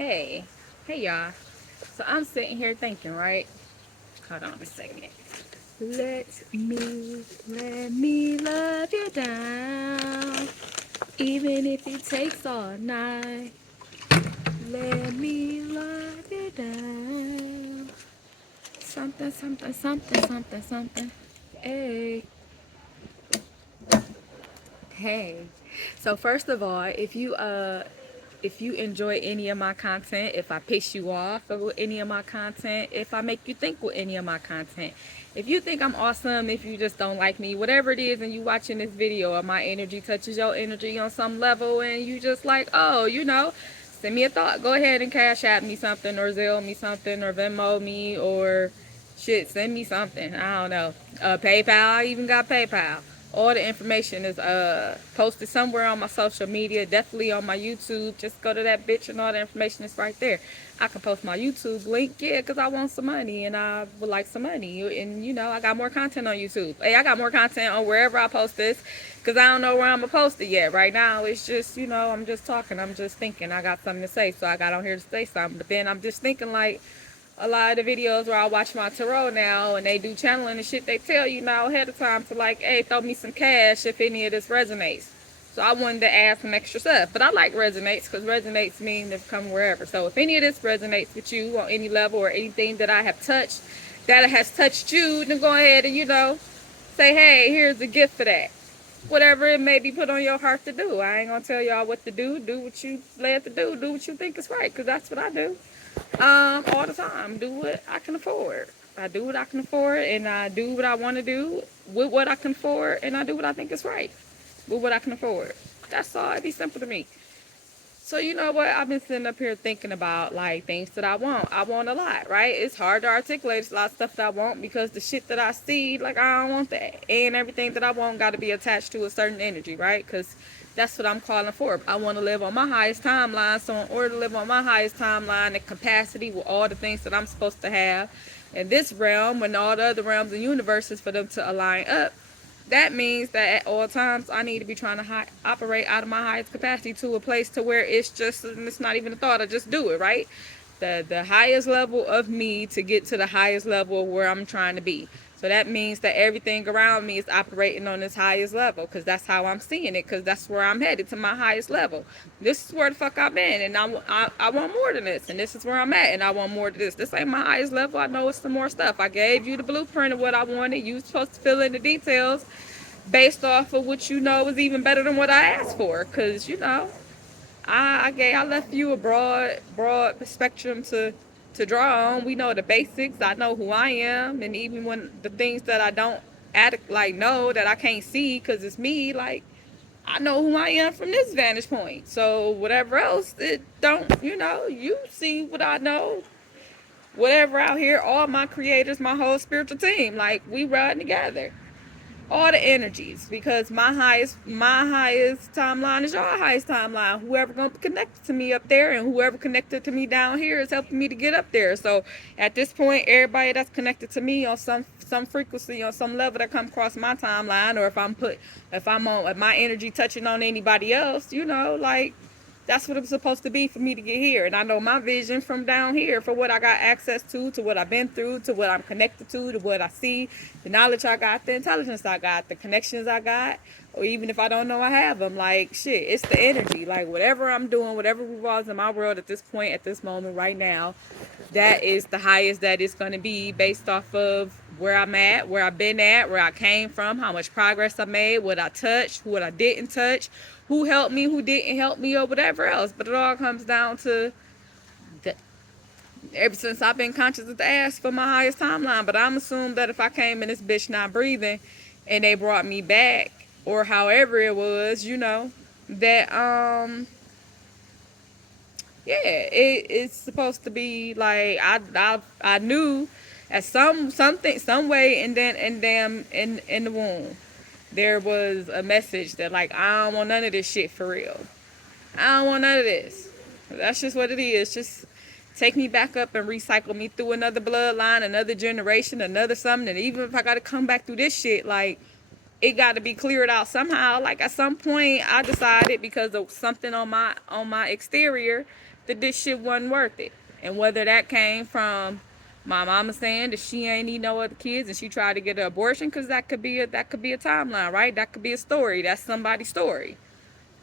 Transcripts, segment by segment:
Hey, hey y'all. So I'm sitting here thinking, right? Hold on a second. Let me love you down. Even if it takes all night. Let me love you down. Something, something, something, something, something. Hey, hey. So first of all, if you enjoy any of my content, if I piss you off with any of my content, if I make you think with any of my content, if you think I'm awesome, if you just don't like me, whatever it is, and you watching this video or my energy touches your energy on some level and you just like, oh, send me a thought. Go ahead and cash out me something or Zelle me something or Venmo me or shit, send me something. I don't know. PayPal, I even got PayPal. All the information is posted somewhere on my social media, definitely on my YouTube. Just go to that bitch and all the information is right there. I can post my YouTube link, yeah, because I want some money and I would like some money. And I got more content on YouTube. Hey, I got more content on wherever I post this because I don't know where I'm going to post it yet. Right now, it's just, I'm just talking. I'm just thinking. I got something to say, so I got on here to say something. But then I'm just thinking like, a lot of the videos where I watch my tarot now and they do channeling and shit, they tell you now ahead of time to like, hey, throw me some cash if any of this resonates. So I wanted to add some extra stuff. But I like resonates because resonates mean they've come wherever. So if any of this resonates with you on any level or anything that I have touched that has touched you, then go ahead and, say, hey, here's a gift for that. Whatever it may be put on your heart to do. I ain't going to tell y'all what to do. Do what you led to do. Do what you think is right because that's what I do. All the time. Do what I can afford. I do what I can afford and I do what I want to do with what I can afford and I do what I think is right with what I can afford. That's all. It'd be simple to me. So you know what? I've been sitting up here thinking about like things that I want. I want a lot, right? It's hard to articulate. It's a lot of stuff that I want because the shit that I see, like I don't want that. And everything that I want got to be attached to a certain energy, right? Because that's what I'm calling for. I want to live on my highest timeline. So in order to live on my highest timeline and capacity with all the things that I'm supposed to have in this realm and all the other realms and universes for them to align up, that means that at all times I need to be trying to operate out of my highest capacity to a place to where it's not even a thought. I just do it, right? The highest level of me to get to the highest level of where I'm trying to be. So that means that everything around me is operating on this highest level because that's how I'm seeing it because that's where I'm headed to my highest level. This is where the fuck I've been and I want more than this and this is where I'm at and I want more than this. This ain't my highest level. I know it's some more stuff. I gave you the blueprint of what I wanted. You supposed to fill in the details based off of what you know is even better than what I asked for. Cause I left you a broad spectrum to draw on. We know the basics. I know who I am, and even when the things that I don't know that I can't see, cause it's me. Like I know who I am from this vantage point. So whatever else, it don't. You see what I know. Whatever out here, all my creators, my whole spiritual team, like we ride together all the energies because my highest timeline is your highest timeline. Whoever gonna connect to me up there and whoever connected to me down here is helping me to get up there. So at this point, everybody that's connected to me on some frequency on some level that come across my timeline, or if I'm on if my energy touching on anybody else, like that's what it's supposed to be for me to get here. And I know my vision from down here for what I got access to what I've been through, to what I'm connected to what I see, the knowledge I got, the intelligence I got, the connections I got, or even if I don't know I have them, like shit, it's the energy. Like whatever I'm doing, whatever revolves in my world at this point, at this moment, right now, that is the highest that it's going to be based off of where I'm at, where I've been at, where I came from, how much progress I made, what I touched, what I didn't touch, who helped me, who didn't help me, or whatever else. But it all comes down to the, ever since I've been conscious of the ass for my highest timeline. But I'm assuming that if I came in this bitch not breathing and they brought me back, or however it was, that yeah, it's supposed to be like I knew at some way in the womb there was a message that like I don't want none of this shit for real. I don't want none of this. That's just what it is. Just take me back up and recycle me through another bloodline, another generation, another something. And even if I gotta come back through this shit, like it got to be cleared out somehow. Like at some point, I decided because of something on my exterior that this shit wasn't worth it. And whether that came from my mama saying that she ain't need no other kids and she tried to get an abortion, because that could be a timeline, right? That could be a story. That's somebody's story.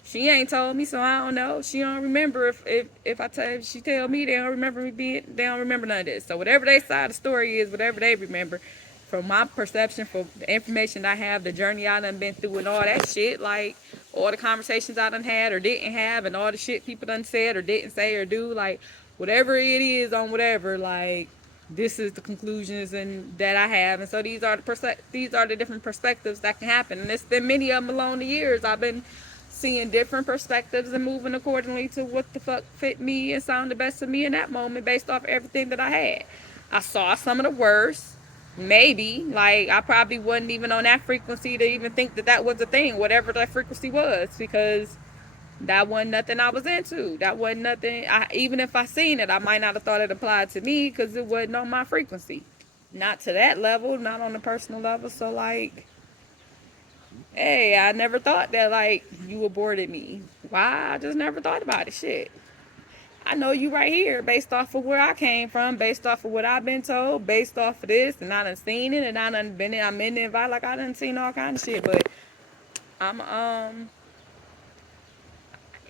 She ain't told me, so I don't know. She don't remember if I tell if she tell me they don't remember me being they don't remember none of this. So whatever they side of the story is, whatever they remember, from my perception, from the information I have, the journey I done been through and all that shit, like all the conversations I done had or didn't have and all the shit people done said or didn't say or do, like whatever it is on whatever, like this is the conclusions and that I have, and so these are the different perspectives that can happen, and it's been many of them along the years. I've been seeing different perspectives and moving accordingly to what the fuck fit me and sound the best to me in that moment based off everything that I had. I saw some of the worst. Maybe, like, I probably wasn't even on that frequency to even think that that was a thing, whatever that frequency was, because that wasn't nothing I was into. That wasn't nothing, even if I seen it, I might not have thought it applied to me because it wasn't on my frequency. Not to that level, not on the personal level. So, like, hey, I never thought that, like, you aborted me. Why? I just never thought about it. Shit. I know you right here based off of where I came from, based off of what I've been told, based off of this, and I done seen it, and I done been in, I'm in the environment, like I done seen all kind of shit, but I'm,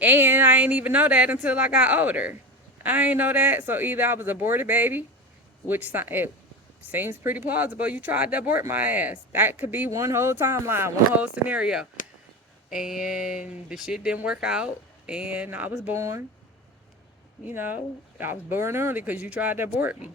and I ain't even know that until I got older. I ain't know that, so either I was aborted, baby, which it seems pretty plausible. You tried to abort my ass. That could be one whole timeline, one whole scenario. And the shit didn't work out, and I was born. You know, I was born early because you tried to abort me.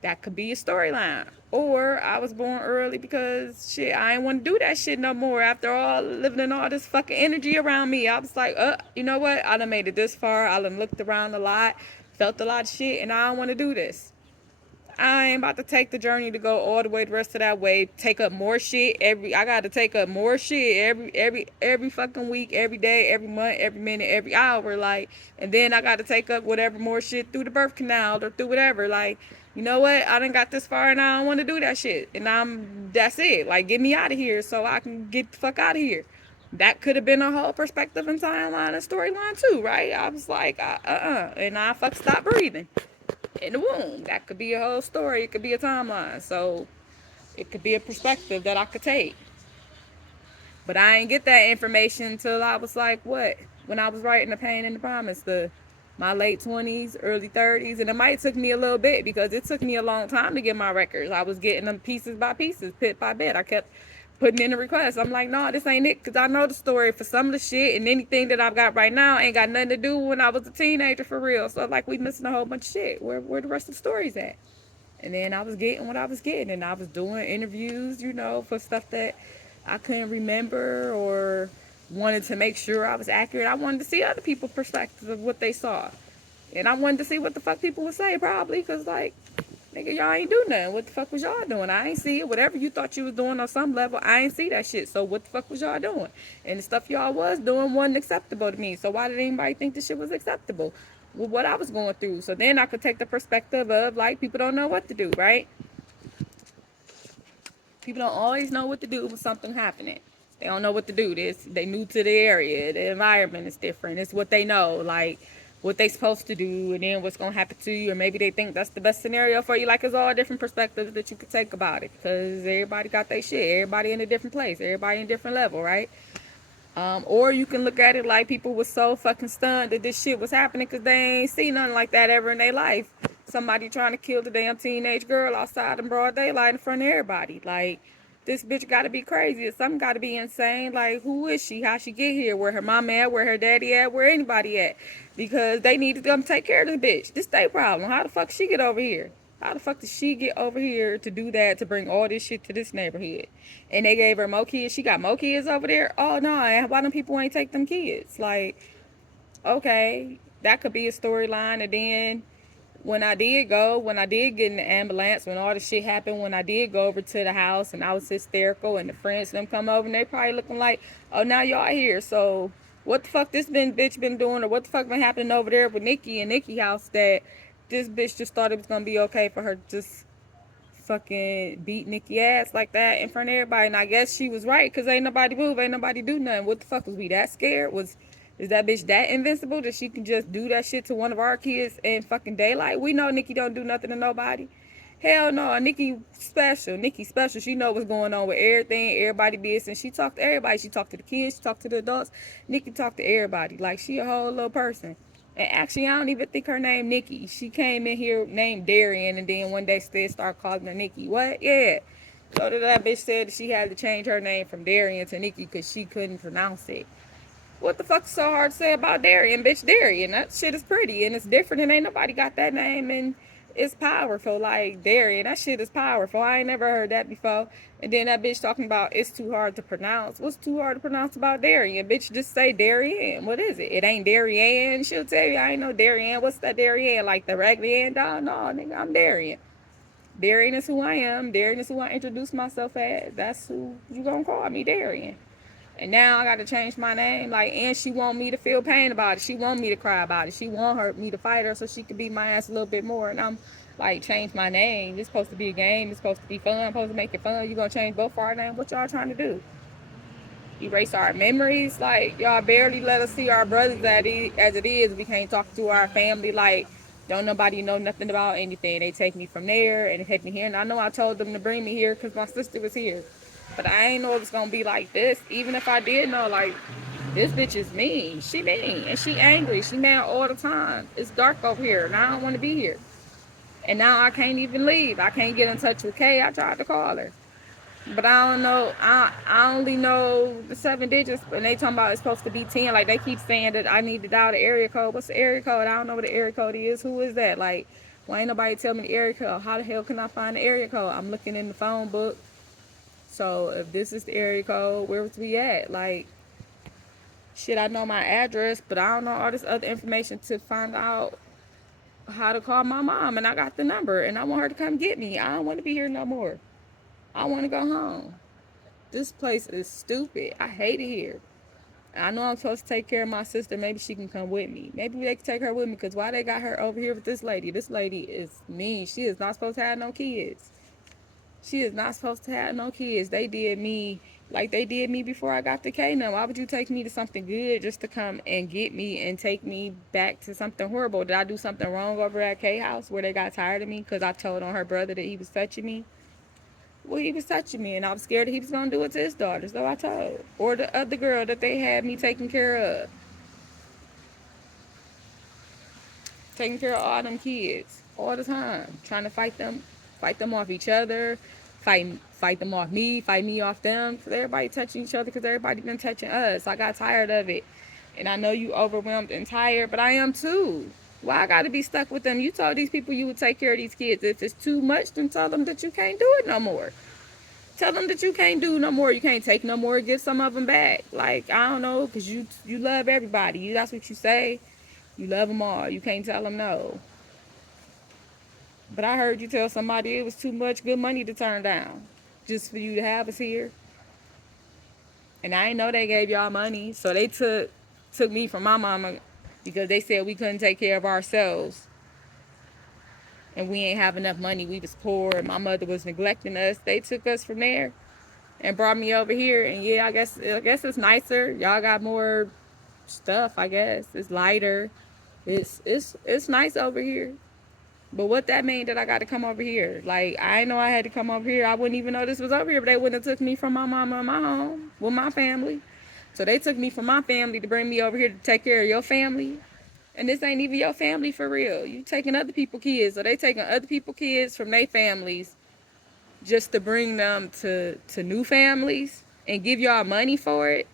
That could be a storyline. Or I was born early because shit, I ain't want to do that shit no more. After all, living in all this fucking energy around me, I was like, you know what? I done made it this far. I done looked around a lot, felt a lot of shit, and I don't want to do this. I ain't about to take the journey to go all the way the rest of that way. Take up more shit I got to take up more shit every fucking week, every day, every month, every minute, every hour. Like, and then I got to take up whatever more shit through the birth canal or through whatever. Like, you know what? I done got this far and I don't want to do that shit. And that's it. Like, get me out of here so I can get the fuck out of here. That could have been a whole perspective and timeline and storyline too, right? I was like, and I stopped breathing in the womb. That could be a whole story. It could be a timeline. So it could be a perspective that I could take. But I ain't get that information until I was like, what? When I was writing The Pain and the Promise, my late 20s, early 30s. And it might took me a little bit because it took me a long time to get my records. I was getting them pieces by pieces, bit by bit. I kept putting in the request. I'm like, no, this ain't it, because I know the story for some of the shit, and anything that I've got right now ain't got nothing to do when I was a teenager for real. So like, we missing a whole bunch of shit. Where the rest of the stories at? And then I was getting what I was getting, and I was doing interviews, you know, for stuff that I couldn't remember or wanted to make sure I was accurate. I wanted to see other people's perspectives of what they saw. And I wanted to see what the fuck people would say, probably, because, like, nigga, y'all ain't do nothing. What the fuck was y'all doing? I ain't see it. Whatever you thought you was doing on some level, I ain't see that shit. So what the fuck was y'all doing? And the stuff y'all was doing wasn't acceptable to me. So why did anybody think this shit was acceptable with what I was going through? So then I could take the perspective of, like, people don't know what to do, right? People don't always know what to do when something happening. They don't know what to do. They new to the area. The environment is different. It's what they know, like what they supposed to do, and then what's gonna happen to you. Or maybe they think that's the best scenario for you. Like, it's all different perspectives that you could take about it, because everybody got their shit. Everybody in a different place. Everybody in a different level, right? Or you can look at it like people was so fucking stunned that this shit was happening because they ain't seen nothing like that ever in their life. Somebody trying to kill the damn teenage girl outside in broad daylight in front of everybody. Like, this bitch got to be crazy. Something got to be insane. Like, who is she? How she get here? Where her mom at? Where her daddy at? Where anybody at? Because they need to come take care of this bitch. This their problem. How the fuck she get over here? How the fuck did she get over here to do that, to bring all this shit to this neighborhood? And they gave her more kids. She got more kids over there? Oh, no. Why them people ain't take them kids? Like, okay, that could be a storyline. And then when I did get in the ambulance, when all the shit happened, when I did go over to the house and I was hysterical and the friends them come over and they probably looking like, oh, now y'all here. So what the fuck this bitch been doing, or what the fuck been happening over there with Nikki and Nikki house that this bitch just thought it was going to be okay for her to just fucking beat Nikki ass like that in front of everybody. And I guess she was right, because ain't nobody move, ain't nobody do nothing. What the fuck, was we that scared? Is that bitch that invincible that she can just do that shit to one of our kids in fucking daylight? We know Nikki don't do nothing to nobody. Hell no, Nikki special. Nikki special. She know what's going on with everything, everybody business. She talked to everybody. She talked to the kids. She talked to the adults. Nikki talked to everybody. Like, she a whole little person. And actually, I don't even think her name Nikki. She came in here named Darienne, and then one day started calling her Nikki. What? Yeah. So that bitch said that she had to change her name from Darienne to Nikki because she couldn't pronounce it. What the fuck's so hard to say about Darienne? Bitch, Darienne. That shit is pretty and it's different, and ain't nobody got that name, and it's powerful. Like, Darienne, that shit is powerful. I ain't never heard that before. And then that bitch talking about it's too hard to pronounce. What's too hard to pronounce about Darienne? Bitch, just say Darienne. What is it? It ain't Darienne. She'll tell you, I ain't no Darienne. What's that Darienne? Like the Raglan dog? No, nigga, I'm Darienne. Darienne is who I am. Darienne is who I introduce myself as. That's who you gonna call me, Darienne. And now I got to change my name. Like, and she want me to feel pain about it. She want me to cry about it. She want me to fight her so she could beat my ass a little bit more. And I'm like, change my name. It's supposed to be a game. It's supposed to be fun. I'm supposed to make it fun. You gonna change both our names? What y'all trying to do? Erase our memories? Like, y'all barely let us see our brothers as it is. We can't talk to our family. Like, don't nobody know nothing about anything. They take me from there and they take me here. And I know I told them to bring me here because my sister was here. But I ain't know it was going to be like this. Even if I did know, like, this bitch is mean. She mean. And she angry. She mad all the time. It's dark over here. And I don't want to be here. And now I can't even leave. I can't get in touch with Kay. I tried to call her. But I don't know. I only know the 7 digits. And they talking about it's supposed to be 10. Like, they keep saying that I need to dial the area code. What's the area code? I don't know what the area code is. Who is that? Like, why ain't nobody tell me the area code? How the hell can I find the area code? I'm looking in the phone book. So if this is the area code, where was we at? Like, shit, I know my address, but I don't know all this other information to find out how to call my mom. And I got the number, and I want her to come get me. I don't want to be here no more. I want to go home. This place is stupid. I hate it here. I know I'm supposed to take care of my sister. Maybe she can come with me. Maybe they can take her with me, because why they got her over here with this lady? This lady is mean. She is not supposed to have no kids. She is not supposed to have no kids. They did me like they did me before I got to K. Now, why would you take me to something good just to come and get me and take me back to something horrible? Did I do something wrong over at K house where they got tired of me because I told on her brother that he was touching me? Well, he was touching me, and I was scared that he was going to do it to his daughter, so I told. Or the other girl that they had me taking care of. Taking care of all them kids all the time, trying to fight them off each other, fight them off me, fight me off them. So everybody touching each other because everybody been touching us. I got tired of it, and I know you overwhelmed and tired, but I am too. Why I gotta be stuck with them? You told these people you would take care of these kids. If it's too much, then tell them that you can't do it no more. Tell them that you can't do no more. You can't take no more. Give some of them back. Like, I don't know, because you love everybody. That's what you say. You love them all. You can't tell them no. But I heard you tell somebody it was too much good money to turn down just for you to have us here. And I didn't know they gave y'all money. So they took me from my mama because they said we couldn't take care of ourselves. And we ain't have enough money. We was poor and my mother was neglecting us. They took us from there and brought me over here. And yeah, I guess it's nicer. Y'all got more stuff, I guess. It's lighter. It's nice over here. But what that mean that I got to come over here? Like, I didn't know I had to come over here. I wouldn't even know this was over here, but they wouldn't have took me from my mama and my home with my family. So they took me from my family to bring me over here to take care of your family. And this ain't even your family for real. You taking other people's kids. So they taking other people's kids from their families just to bring them to new families and give y'all money for it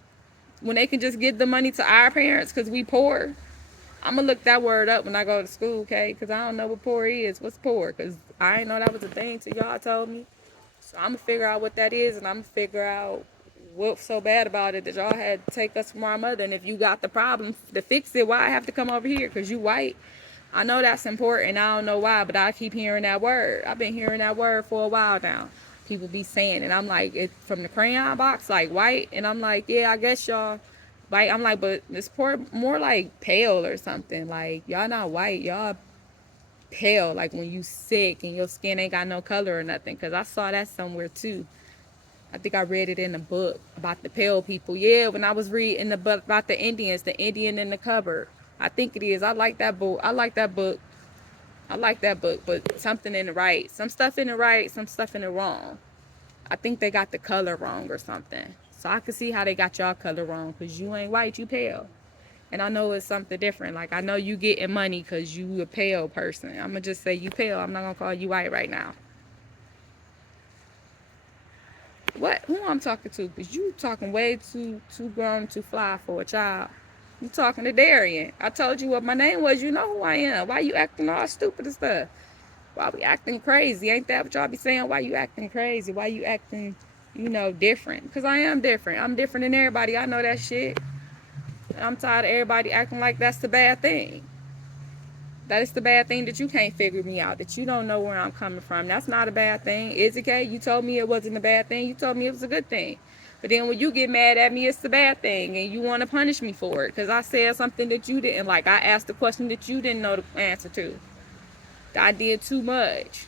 when they can just give the money to our parents because we poor. I'm going to look that word up when I go to school, okay? Because I don't know what poor is. What's poor? Because I didn't know that was a thing till y'all told me. So I'm going to figure out what that is, and I'm going to figure out what's so bad about it that y'all had to take us from our mother. And if you got the problem to fix it, why I have to come over here? Because you white. I know that's important. I don't know why, but I keep hearing that word. I've been hearing that word for a while now. People be saying it. I'm like, it's from the crayon box, like white. And I'm like, yeah, I guess y'all white. I'm like, but it's more like pale or something. Like, y'all not white. Y'all pale, like when you sick and your skin ain't got no color or nothing. Because I saw that somewhere too. I think I read it in a book about the pale people. Yeah, when I was reading the book about the Indians, the Indian in the cupboard. I think it is. I like that book. I like that book. I like that book, but something in the right. Some stuff in the right, some stuff in the wrong. I think they got the color wrong or something. So I can see how they got y'all color wrong, because you ain't white, you pale. And I know it's something different. Like, I know you getting money because you a pale person. I'm going to just say you pale. I'm not going to call you white right now. What? Who I'm talking to? Because you talking way too grown, too fly for a child. You talking to Darienne. I told you what my name was. You know who I am. Why you acting all stupid and stuff? Why we acting crazy? Ain't that what y'all be saying? Why you acting crazy? Why you acting, different? Because I am different. I'm different than everybody. I know that shit. And I'm tired of everybody acting like that's the bad thing. That is the bad thing, that you can't figure me out, that you don't know where I'm coming from. That's not a bad thing. Is it, Kay? You told me it wasn't a bad thing. You told me it was a good thing. But then when you get mad at me, it's the bad thing, and you want to punish me for it because I said something that you didn't like. I asked a question that you didn't know the answer to. That I did too much.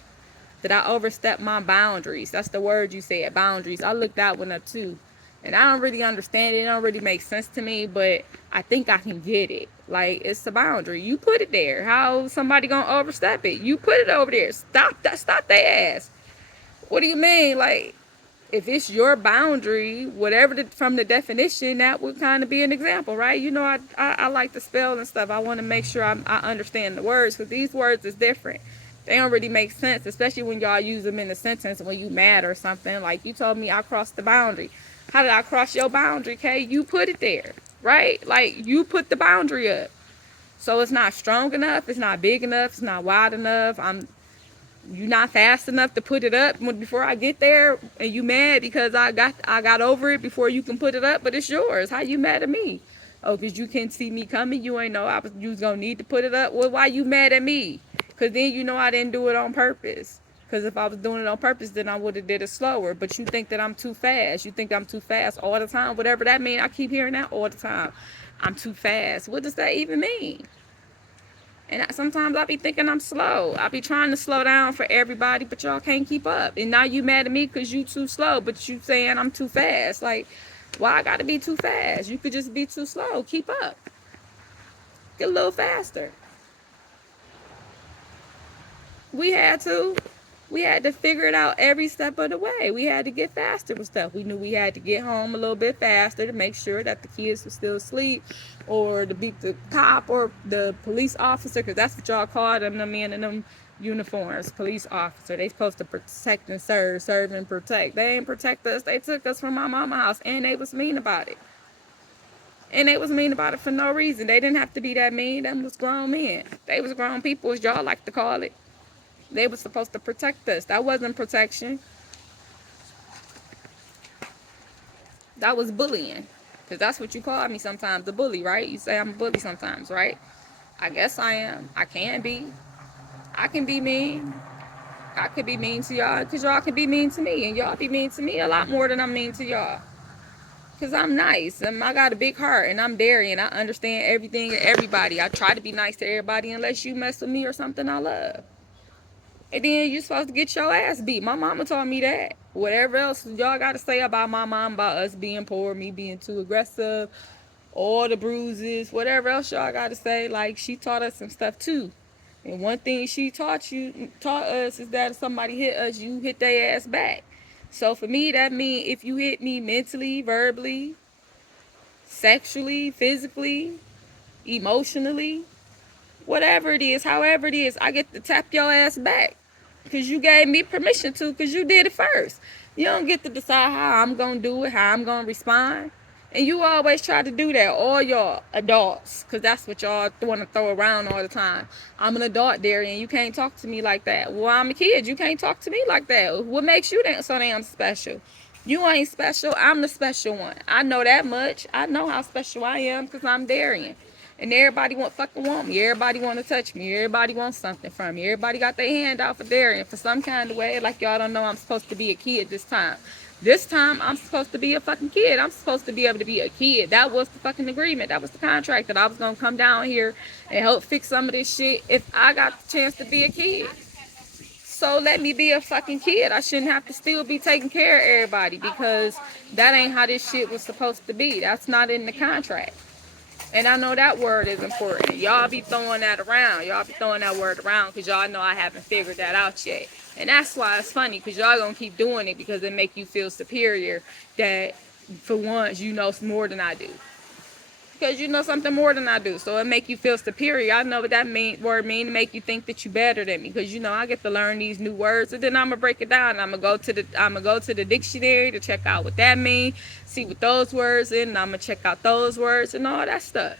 That I overstepped my boundaries. That's the word you said, boundaries. I looked that one up too. And I don't really understand it. It don't really make sense to me, but I think I can get it. Like, it's a boundary. You put it there. How somebody gonna overstep it? You put it over there. Stop that. Stop their ass. What do you mean? Like, if it's your boundary, whatever from the definition, that would kind of be an example, right? I like to spell and stuff. I want to make sure I understand the words, because these words is different. They don't really make sense, especially when y'all use them in a sentence when you mad or something. Like, you told me I crossed the boundary. How did I cross your boundary, Kay? You put it there, right? Like, you put the boundary up. So it's not strong enough. It's not big enough. It's not wide enough. You not fast enough to put it up before I get there, and you mad because I got over it before you can put it up, but it's yours. How you mad at me? Oh, because you can't see me coming. You ain't know you was gonna need to put it up. Well, why you mad at me? Because then I didn't do it on purpose. Because if I was doing it on purpose, then I would have did it slower. But you think that I'm too fast. You think I'm too fast all the time. Whatever that means, I keep hearing that all the time. I'm too fast. What does that even mean? And sometimes I be thinking I'm slow. I be trying to slow down for everybody, but y'all can't keep up. And now you mad at me because you too slow, but you saying I'm too fast. Like, why I gotta be too fast? You could just be too slow. Keep up. Get a little faster. We had to. We had to figure it out every step of the way. We had to get faster with stuff. We knew we had to get home a little bit faster to make sure that the kids were still asleep, or to beat the cop or the police officer, because that's what y'all call them men in them uniforms, police officer. They supposed to protect and serve and protect. They ain't protect us. They took us from my mama's house, and they was mean about it. And they was mean about it for no reason. They didn't have to be that mean. Them was grown men. They was grown people, as y'all like to call it. They were supposed to protect us. That wasn't protection. That was bullying. Because that's what you call me sometimes, a bully, right? You say I'm a bully sometimes, right? I guess I am. I can be. I can be mean. I could be mean to y'all because y'all can be mean to me. And y'all be mean to me a lot more than I'm mean to y'all. Because I'm nice. I got a big heart, and I'm Darienne. I understand everything and everybody. I try to be nice to everybody unless you mess with me or something I love. And then you're supposed to get your ass beat. My mama taught me that. Whatever else y'all got to say about my mom, about us being poor, me being too aggressive, all the bruises, whatever else y'all got to say, like, she taught us some stuff too. And one thing she taught us is that if somebody hit us, you hit their ass back. So for me, that means if you hit me mentally, verbally, sexually, physically, emotionally, whatever it is, however it is, I get to tap your ass back. Because you gave me permission to, because you did it first. You don't get to decide how I'm going to do it, how I'm going to respond. And you always try to do that, all y'all adults, because that's what y'all want to throw around all the time. I'm an adult, Darienne. You can't talk to me like that. Well, I'm a kid. You can't talk to me like that. What makes you so damn special? You ain't special. I'm the special one. I know that much. I know how special I am because I'm Darienne. And everybody want me. Everybody want to touch me. Everybody wants something from me. Everybody got their hand out for Darienne for some kind of way. Like y'all don't know I'm supposed to be a kid this time. This time, I'm supposed to be a fucking kid. I'm supposed to be able to be a kid. That was the fucking agreement. That was the contract that I was going to come down here and help fix some of this shit if I got the chance to be a kid. So let me be a fucking kid. I shouldn't have to still be taking care of everybody because that ain't how this shit was supposed to be. That's not in the contract. And I know that word is important. Y'all be throwing that around. Y'all be throwing that word around because y'all know I haven't figured that out yet. And that's why it's funny because y'all gonna keep doing it because it make you feel superior that for once you know more than I do. Because you know something more than I do. So it make you feel superior. I know what that word mean to make you think that you better than me. Because you know I get to learn these new words and then I'm gonna break it down. I'm gonna go to the dictionary to check out what that mean, see what those words in, and I'm gonna check out those words and all that stuff.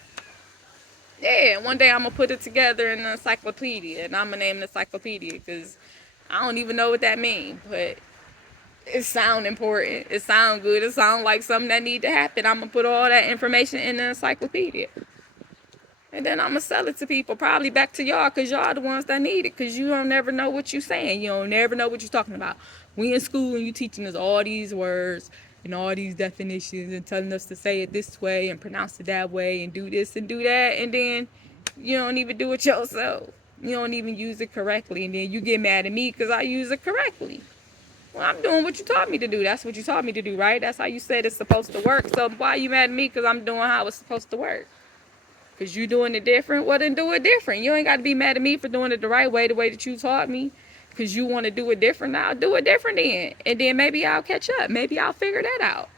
Yeah, one day I'm gonna put it together in an encyclopedia, and I'm gonna name the encyclopedia because I don't even know what that means, but it sound important. It sound good. It sound like something that need to happen. I'm gonna put all that information in the encyclopedia, and then I'm gonna sell it to people, probably back to y'all, cause y'all the ones that need it, cause you don't never know what you saying. You don't never know what you're talking about. We in school and you teaching us all these words and all these definitions and telling us to say it this way and pronounce it that way and do this and do that, and then you don't even do it yourself. You don't even use it correctly, and then you get mad at me because I use it correctly. Well, I'm doing what you taught me to do. That's what you taught me to do, right? That's how you said it's supposed to work. So why are you mad at me because I'm doing how it's supposed to work? Because you doing it different? Well, then do it different. You ain't got to be mad at me for doing it the right way, the way that you taught me. Because you want to do it different now. Do it different then. And then maybe I'll catch up. Maybe I'll figure that out.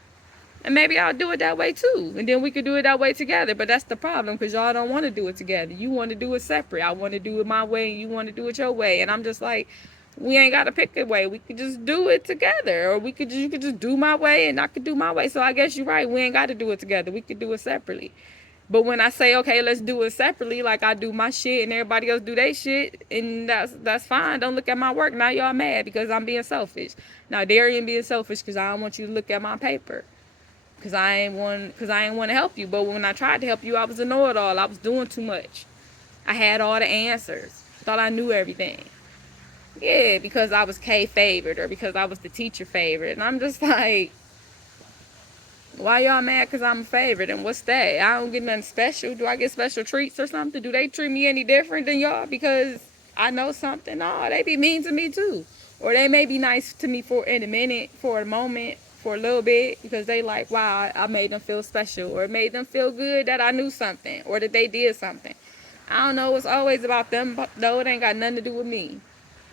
And maybe I'll do it that way too. And then we could do it that way together. But that's the problem because y'all don't want to do it together. You want to do it separate. I want to do it my way and you want to do it your way. And I'm just like, we ain't got to pick a way. We could just do it together. Or you could just do my way and I could do my way. So I guess you're right. We ain't got to do it together. We could do it separately. But when I say, okay, let's do it separately, like I do my shit and everybody else do their shit, and that's fine. Don't look at my work. Now y'all mad because I'm being selfish. Now Darienne being selfish because I don't want you to look at my paper. Cause I ain't want to help you. But when I tried to help you, I was a know-it-all. I was doing too much. I had all the answers. Thought I knew everything. Yeah, because I was K favored or because I was the teacher favorite. And I'm just like, why y'all mad because I'm a favorite? And what's that? I don't get nothing special. Do I get special treats or something? Do they treat me any different than y'all because I know something? No, they be mean to me too. Or they may be nice to me for in a minute, for a moment, for a little bit, because they like, wow, I made them feel special. Or it made them feel good that I knew something or that they did something. I don't know. It's always about them, though. It ain't got nothing to do with me.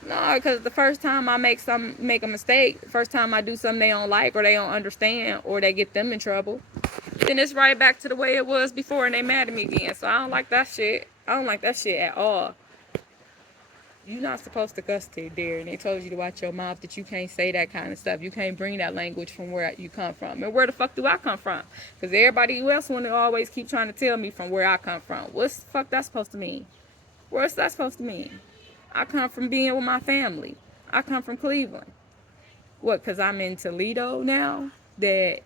No, because the first time I make a mistake, the first time I do something they don't like or they don't understand or they get them in trouble, then it's right back to the way it was before and they mad at me again. So I don't like that shit. I don't like that shit at all. You're not supposed to cuss to there, and they told you to watch your mouth, that you can't say that kind of stuff. You can't bring that language from where you come from. And where the fuck do I come from? Because everybody else want to always keep trying to tell me from where I come from. What's the fuck that supposed to mean? What's that supposed to mean? I come from being with my family. I come from Cleveland. What, because I'm in Toledo now? That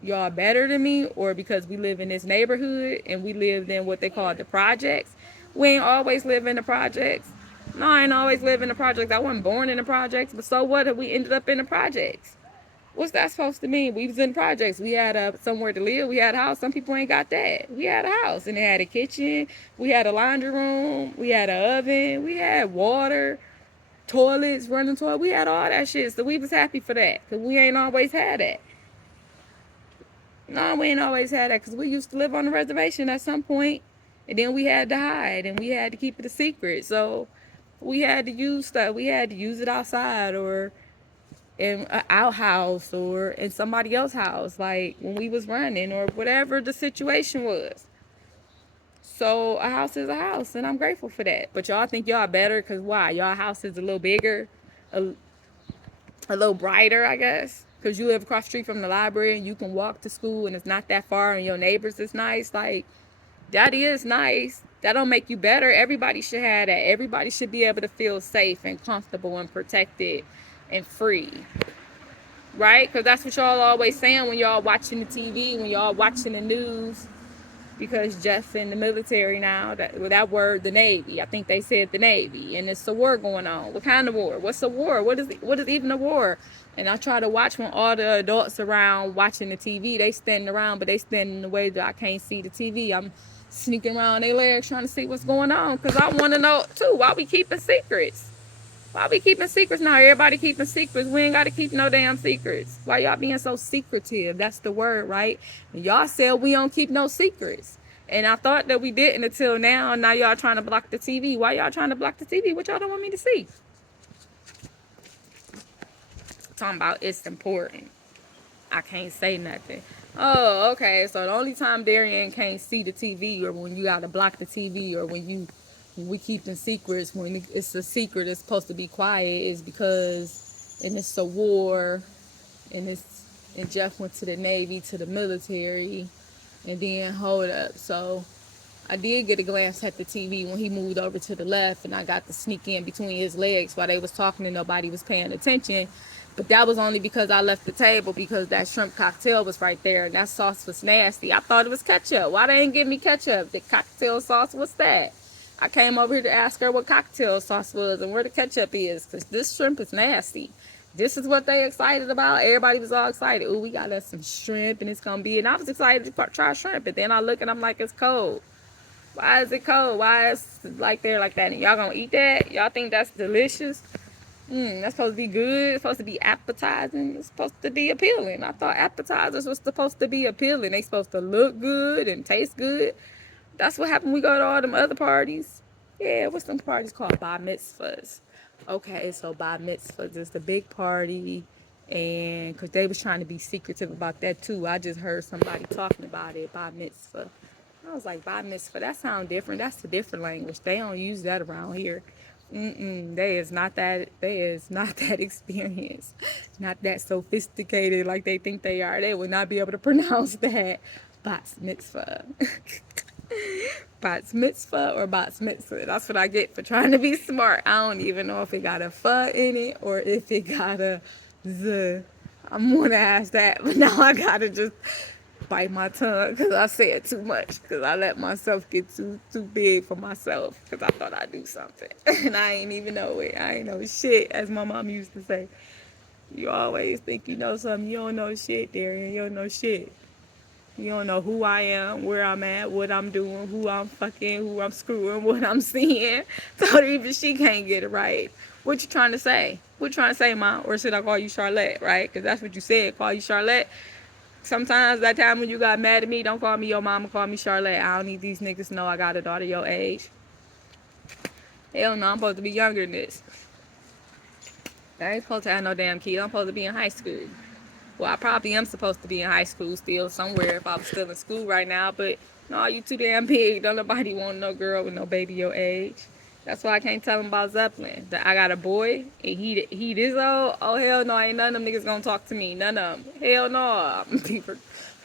y'all better than me? Or because we live in this neighborhood and we lived in what they call the projects? We ain't always live in the projects. No, I ain't always live in the projects. I wasn't born in the projects. But so what if we ended up in the projects? What's that supposed to mean? We was in projects. We had somewhere to live. We had a house. Some people ain't got that. We had a house and it had a kitchen. We had a laundry room. We had an oven. We had water, toilets, running toilet. We had all that shit. So we was happy for that because we ain't always had that. No, we ain't always had that because we used to live on the reservation at some point, and then we had to hide and we had to keep it a secret. So we had to use stuff. We had to use it outside or in an outhouse or in somebody else's house, like when we was running or whatever the situation was. So a house is a house, and I'm grateful for that. But y'all think y'all better because why? Y'all house is a little bigger, a little brighter, I guess, because you live across the street from the library and you can walk to school and it's not that far and your neighbors is nice. Like, that is nice. That don't make you better. Everybody should have that. Everybody should be able to feel safe and comfortable and protected and free. Right? Because that's what y'all always saying when y'all watching the TV, when y'all watching the news. because Jeff's in the military now. That word, the Navy. I think they said the Navy, and it's a war going on. What kind of war? What's a war? What is even a war? And I try to watch when all the adults around watching the TV. They standing around, but they standing in the way that I can't see the TV. I'm sneaking around their legs trying to see what's going on because I want to know too. Why we keeping secrets? Why we keeping secrets now? Everybody keeping secrets. We ain't got to keep no damn secrets. Why y'all being so secretive? That's the word, right? Y'all said we don't keep no secrets. And I thought that we didn't until now. Now y'all trying to block the TV. Why y'all trying to block the TV? What y'all don't want me to see? Talking about it's important. I can't say nothing. Oh, okay. So the only time Darienne can't see the TV or when you gotta block the TV or when we keep the secrets, when it's a secret it's supposed to be quiet is because and it's a war and Jeff went to the Navy, to the military, and then hold up. So I did get a glance at the TV when he moved over to the left, and I got to sneak in between his legs while they was talking and nobody was paying attention. But that was only because I left the table because that shrimp cocktail was right there, and that sauce was nasty. I thought it was ketchup. Why they ain't give me ketchup? The cocktail sauce, what's that? I came over here to ask her what cocktail sauce was and where the ketchup is, because this shrimp is nasty. This is what they excited about. Everybody was all excited. Ooh, we got us some shrimp, and it's going to be, and I was excited to try shrimp, but then I look and I'm like, it's cold. Why is it cold? Why is it like there like that? And y'all gonna eat that? Y'all think that's delicious? That's supposed to be good. It's supposed to be appetizing. It's supposed to be appealing. I thought appetizers was supposed to be appealing. They supposed to look good and taste good. That's what happened when we go to all them other parties. Yeah, what's them parties called? Bar mitzvahs. Okay, so bar mitzvahs is the big party. And because they was trying to be secretive about that too. I just heard somebody talking about it, bar mitzvah. I was like, bar mitzvah, that sounds different. That's a different language. They don't use that around here. They is not that experienced, not that sophisticated like they think they are. They would not be able to pronounce that. Bat mitzvah. Bat mitzvah or bat mitzvah. That's what I get for trying to be smart. I don't even know if it got a pho in it or if it got a z. I'm gonna ask that, but now I gotta just bite my tongue because I said too much, because I let myself get too big for myself because I thought I'd do something and I ain't even know it. I ain't know shit, as my mom used to say. You always think you know something. You don't know shit, Darienne. You don't know shit. You don't know who I am, where I'm at, what I'm doing, who I'm fucking, who I'm screwing, what I'm seeing. So even she can't get it right. What you trying to say? What you trying to say, Mom? Or should I call you Charlotte, right? Because that's what you said, call you Charlotte. Sometimes that time when you got mad at me, don't call me your mama, call me Charlotte. I don't need these niggas to know I got a daughter your age. Hell no, I'm supposed to be younger than this. I ain't supposed to have no damn kid. I'm supposed to be in high school. Well, I probably am supposed to be in high school still somewhere if I was still in school right now. But no, you too damn big. Don't nobody want no girl with no baby your age. That's why I can't tell him about Zeppelin. That I got a boy and he this old. Oh hell no, ain't none of them niggas gonna talk to me. None of them. Hell no.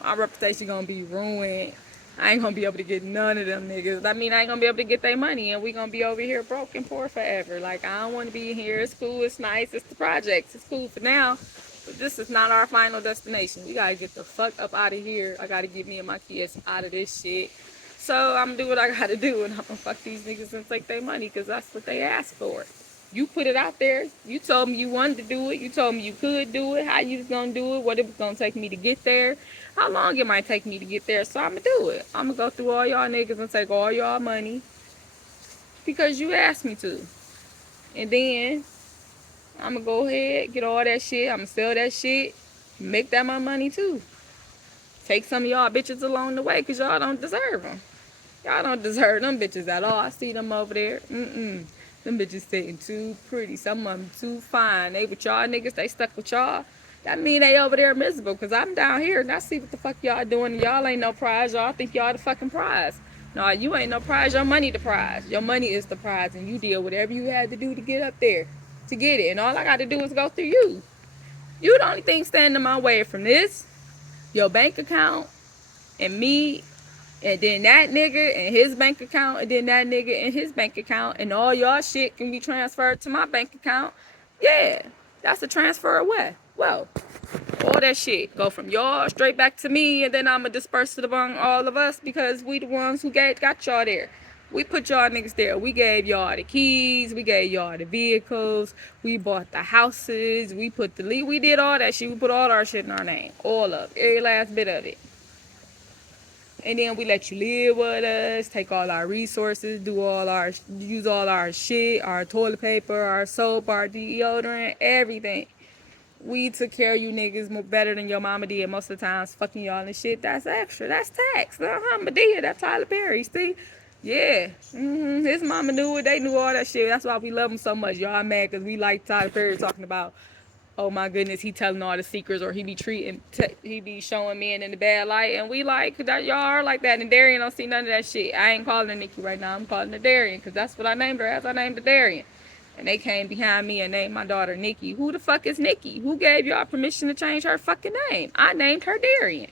My reputation gonna be ruined. I ain't gonna be able to get none of them niggas. I mean, I ain't gonna be able to get their money, and we gonna be over here broke and poor forever. Like, I don't want to be here. It's cool. It's nice. It's the projects. It's cool for now. But this is not our final destination. We gotta get the fuck up out of here. I gotta get me and my kids out of this shit. So I'm gonna do what I gotta do, and I'm gonna fuck these niggas and take their money, because that's what they asked for. You put it out there. You told me you wanted to do it. You told me you could do it. How you was gonna do it. What it was gonna take me to get there. How long it might take me to get there. So I'm gonna do it. I'm gonna go through all y'all niggas and take all y'all money because you asked me to. And then I'm gonna go ahead, get all that shit. I'm gonna sell that shit. Make that my money too. Take some of y'all bitches along the way, because y'all don't deserve them. Y'all don't deserve them bitches at all. I see them over there. Them bitches sitting too pretty. Some of them too fine. They with y'all niggas. They stuck with y'all. That mean they over there miserable, because I'm down here and I see what the fuck y'all doing. And y'all ain't no prize. Y'all think y'all the fucking prize. No, you ain't no prize. Your money the prize. Your money is the prize, and you did whatever you had to do to get up there, to get it. And all I got to do is go through you. You the only thing standing in my way from this, your bank account, and me, and then that nigga and his bank account, and then that nigga and his bank account, and all y'all shit can be transferred to my bank account. Yeah. That's a transfer of what? Well, all that shit go from y'all straight back to me, and then I'ma disperse it among all of us because we the ones who got y'all there. We put y'all niggas there. We gave y'all the keys. We gave y'all the vehicles. We bought the houses. We put the lead. We did all that shit. We put all our shit in our name. All of it. Every last bit of it. And then we let you live with us, take all our resources, use all our shit, our toilet paper, our soap, our deodorant, everything. We took care of you niggas more better than your mama did most of the times, fucking y'all and shit. That's extra. That's tax. Medea, that's Tyler Perry. See? Yeah. His mama knew it. They knew all that shit. That's why we love him so much. Y'all mad because we like Tyler Perry talking about, oh my goodness, he telling all the secrets, or he be showing men in the bad light, and we like that. Y'all are like that, and Darienne don't see none of that shit. I ain't calling her Nikki right now. I'm calling her Darienne because that's what I named her as. I named her Darienne. And they came behind me and named my daughter Nikki. Who the fuck is Nikki? Who gave y'all permission to change her fucking name? I named her Darienne.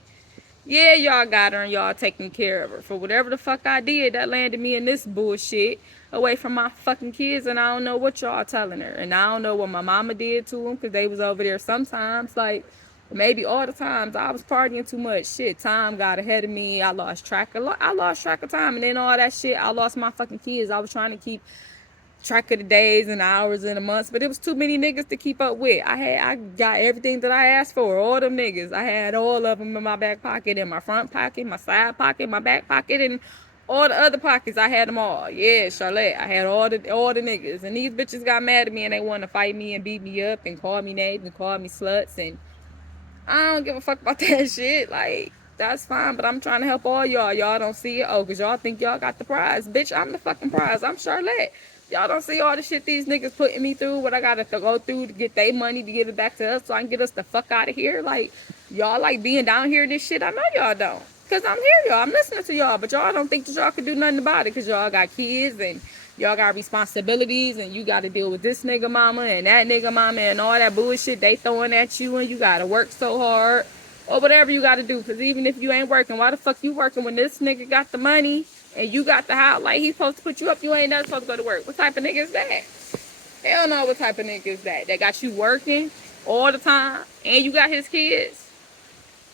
Yeah, y'all got her and y'all taking care of her. For whatever the fuck I did, that landed me in this bullshit away from my fucking kids, and I don't know what y'all telling her. And I don't know what my mama did to them because they was over there sometimes. Like, maybe all the times I was partying too much. Shit, time got ahead of me. I lost track of time. And then all that shit, I lost my fucking kids. I was trying to keep track of the days and hours and the months, but it was too many niggas to keep up with. I got everything that I asked for, all them niggas. I had all of them in my back pocket, in my front pocket, my side pocket, my back pocket, and all the other pockets. I had them all. Yeah, Charlotte. I had all the niggas, and these bitches got mad at me and they wanted to fight me and beat me up and call me names and call me sluts, and I don't give a fuck about that shit. Like, that's fine, but I'm trying to help all y'all. Y'all don't see it. Oh, because y'all think y'all got the prize. Bitch, I'm the fucking prize. I'm Charlotte. Y'all don't see all the shit these niggas putting me through, what I got to go through to get their money to give it back to us so I can get us the fuck out of here. Like, y'all like being down here in this shit. I know y'all don't. Because I'm here, y'all. I'm listening to y'all. But y'all don't think that y'all can do nothing about it because y'all got kids and y'all got responsibilities and you got to deal with this nigga mama and that nigga mama and all that bullshit they throwing at you, and you got to work so hard or whatever you got to do. Because even if you ain't working, why the fuck you working when this nigga got the money and you got the house? Like, he's supposed to put you up, you ain't never supposed to go to work. What type of nigga is that? Hell no, what type of nigga is that? That got you working all the time and you got his kids?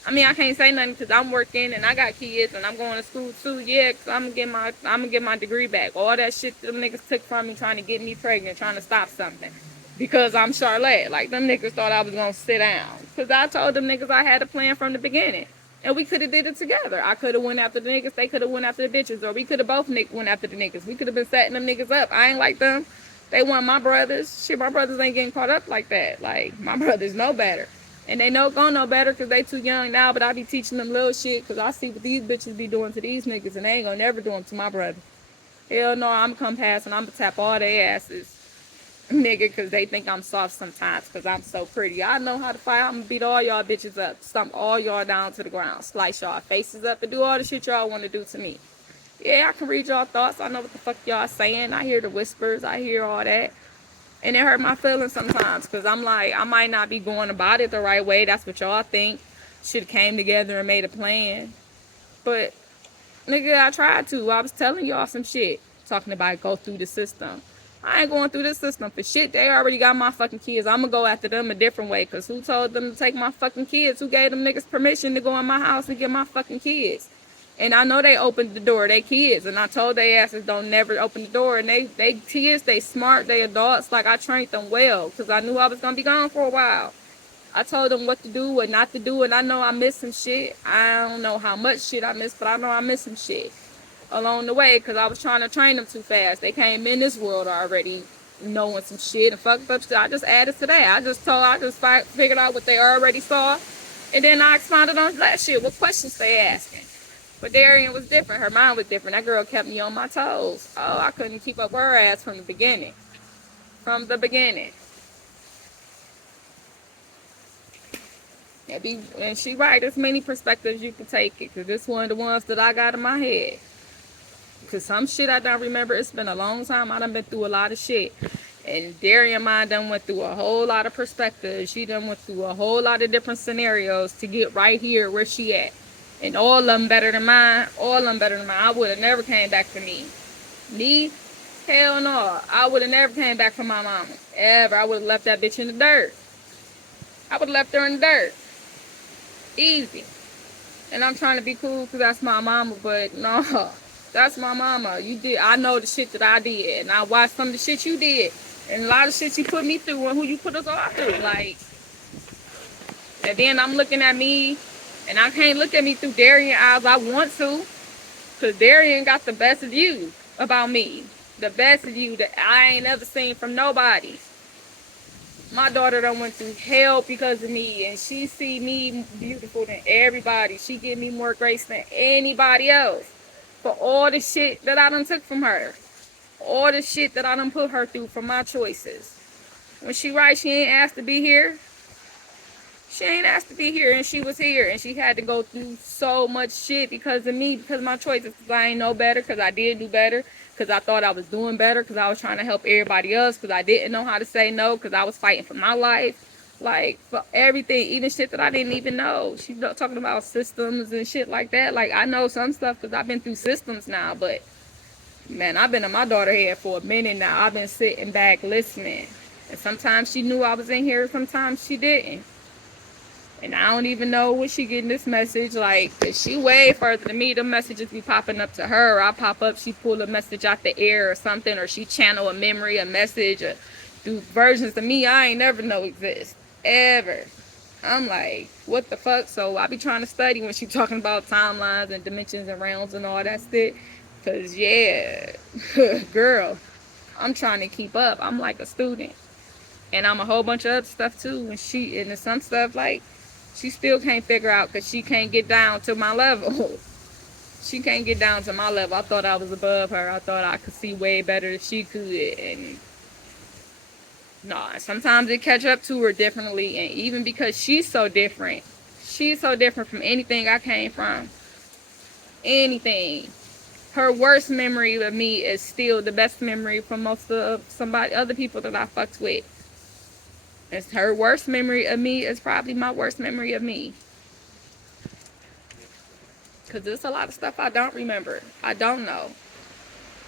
I mean, I can't say nothing because I'm working and I got kids and I'm going to school too. Yeah, because I'm gonna get my degree back. All that shit them niggas took from me trying to get me pregnant, trying to stop something. Because I'm Charlotte. Like, them niggas thought I was going to sit down. Because I told them niggas I had a plan from the beginning. And we could have did it together. I could have went after the niggas. They could have went after the bitches. Or we could have both went after the niggas. We could have been setting them niggas up. I ain't like them. They want my brothers. Shit, my brothers ain't getting caught up like that. Like, my brothers know better. And they gonna know better because they too young now. But I be teaching them little shit because I see what these bitches be doing to these niggas. And they ain't gonna never do them to my brother. Hell no, I'm gonna come past and I'm gonna tap all their asses. Nigga, because they think I'm soft sometimes because I'm so pretty. I know how to fight. I'm gonna beat all y'all bitches up, stomp all y'all down to the ground, slice y'all faces up, and do all the shit y'all want to do to me. Yeah, I can read y'all thoughts. I know what the fuck y'all saying. I hear the whispers. I hear all that. And it hurt my feelings sometimes because I'm like, I might not be going about it the right way. That's what y'all think. Should have came together and made a plan. But, nigga, I tried to. I was telling y'all some shit. Talking about go through the system. I ain't going through this system for shit. They already got my fucking kids. I'm gonna go after them a different way. Because who told them to take my fucking kids? Who gave them niggas permission to go in my house and get my fucking kids? And I know they opened the door. They kids. And I told they asses don't never open the door. And they kids, they smart, they adults. Like, I trained them well. Because I knew I was gonna be gone for a while. I told them what to do, what not to do. And I know I missed some shit. I don't know how much shit I missed, but I know I missed some shit along the way because I was trying to train them too fast. They came in this world already knowing some shit and fucked up shit. I just added to that. I just figured out what they already saw, and then I expounded on that shit. What questions they asking? But Darienne was different. Her mind was different. That girl kept me on my toes. Oh, I couldn't keep up with her ass from the beginning. From the beginning. And she right. There's many perspectives you can take it because this is one of the ones that I got in my head. Because some shit I don't remember. It's been a long time. I done been through a lot of shit. And Darienne mine done went through a whole lot of perspectives. She done went through a whole lot of different scenarios to get right here where she at. And all of them better than mine. All of them better than mine. I would have never came back for me. Me? Hell no. I would have never came back for my mama. Ever. I would have left that bitch in the dirt. I would have left her in the dirt. Easy. And I'm trying to be cool because that's my mama, but no, that's my mama. You did. I know the shit that I did, and I watched some of the shit you did, and a lot of shit you put me through, and who you put us all through. Like, and then I'm looking at me, and I can't look at me through Darienne eyes. I want to, because Darienne got the best of you about me, the best of you that I ain't ever seen from nobody. My daughter done went through hell because of me, and she see me beautiful than everybody. She give me more grace than anybody else for all the shit that I done took from her, all the shit that I done put her through for my choices. When she right, she ain't asked to be here. She ain't asked to be here, and she was here, and she had to go through so much shit because of me, because of my choices. Because I ain't know better, because I did do better, because I thought I was doing better, because I was trying to help everybody else, because I didn't know how to say no, because I was fighting for my life, like for everything, even shit that I didn't even know. She's talking about systems and shit like that. Like, I know some stuff because I've been through systems now, but man, I've been in my daughter's head for a minute now. I've been sitting back listening, and sometimes she knew I was in here, sometimes she didn't. And I don't even know when she getting this message. Like, cause she way further than me. The messages be popping up to her. I pop up, she pull a message out the air or something, or she channel a memory, a message, or do versions of me I ain't never know exist. Ever. I'm like, what the fuck? So I be trying to study when she talking about timelines and dimensions and realms and all that shit. Cause yeah, girl, I'm trying to keep up. I'm like a student. And I'm a whole bunch of other stuff too. And she, and some stuff like, she still can't figure out because she can't get down to my level. She can't get down to my level. I thought I was above her. I thought I could see way better than she could. And no, sometimes it catch up to her differently. And even because she's so different from anything I came from. Anything. Her worst memory of me is still the best memory from most of other people that I fucked with. It's her worst memory of me is probably my worst memory of me. Because there's a lot of stuff I don't remember. I don't know.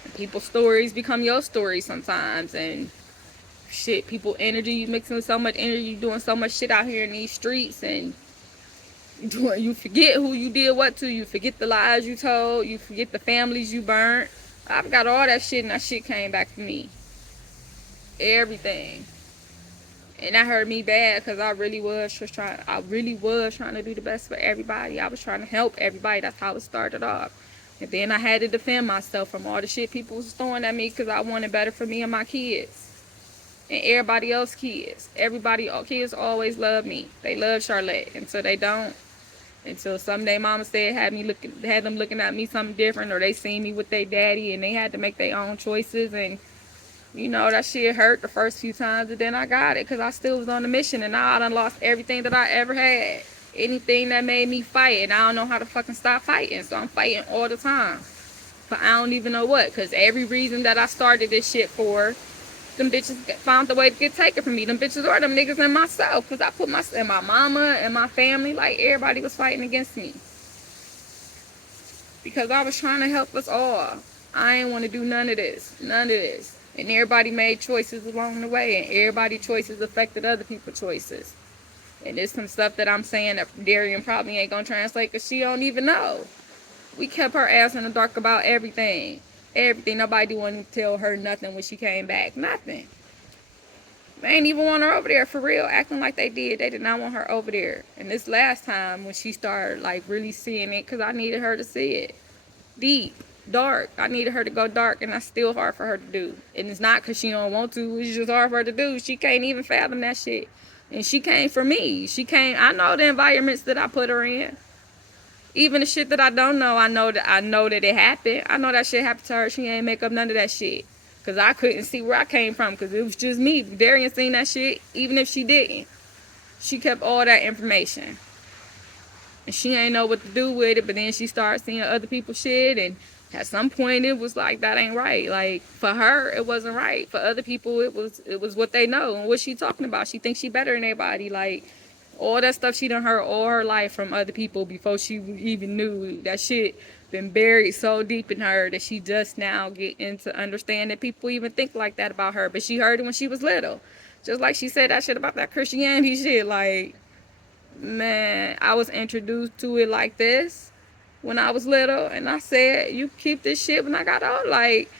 And people's stories become your stories sometimes. And shit, people energy, you mixing so much energy, you doing so much shit out here in these streets. And you forget who you did what to. You forget the lies you told. You forget the families you burnt. I forgot all that shit, and that shit came back to me. Everything. And that hurt me bad because I really was trying to do the best for everybody. I was trying to help everybody. That's how it started off. And then I had to defend myself from all the shit people was throwing at me because I wanted better for me and my kids. And everybody else's kids. Kids always love me. They love Charlotte. Until they don't. Until someday mama said had them looking at me something different, or they seen me with their daddy and they had to make their own choices. And you know, that shit hurt the first few times, and then I got it because I still was on the mission, and now I done lost everything that I ever had. Anything that made me fight, and I don't know how to fucking stop fighting, so I'm fighting all the time. But I don't even know what, because every reason that I started this shit for, them bitches found the way to get taken from me. Them bitches or them niggas and myself, because I put and my mama and my family, like everybody was fighting against me. Because I was trying to help us all. I ain't want to do none of this. And everybody made choices along the way, and everybody's choices affected other people's choices. And there's some stuff that I'm saying that Darienne probably ain't gonna translate because she don't even know. We kept her ass in the dark about everything. Nobody wanted to tell her nothing when she came back. Nothing. They ain't even want her over there for real, acting like they did. They did not want her over there. And this last time when she started like really seeing it, because I needed her to see it. Deep. Dark. I needed her to go dark, and that's still hard for her to do. And it's not because she don't want to. It's just hard for her to do. She can't even fathom that shit. And she came for me. I know the environments that I put her in. Even the shit that I don't know, I know that it happened. I know that shit happened to her. She ain't make up none of that shit. Because I couldn't see where I came from, because it was just me. Darienne seen that shit, even if she didn't. She kept all that information. And she ain't know what to do with it, but then she started seeing other people's shit, and at some point it was like, that ain't right. Like, for her, it wasn't right. For other people, it was what they know. And what she talking about, she thinks she better than everybody. Like, all that stuff she done heard all her life from other people before she even knew. That shit been buried so deep in her that she just now getting to understand that people even think like that about her. But she heard it when she was little. Just like she said that shit about that Christianity shit. Like, man, I was introduced to it like this when I was little, and I said, you keep this shit when I got old. Like,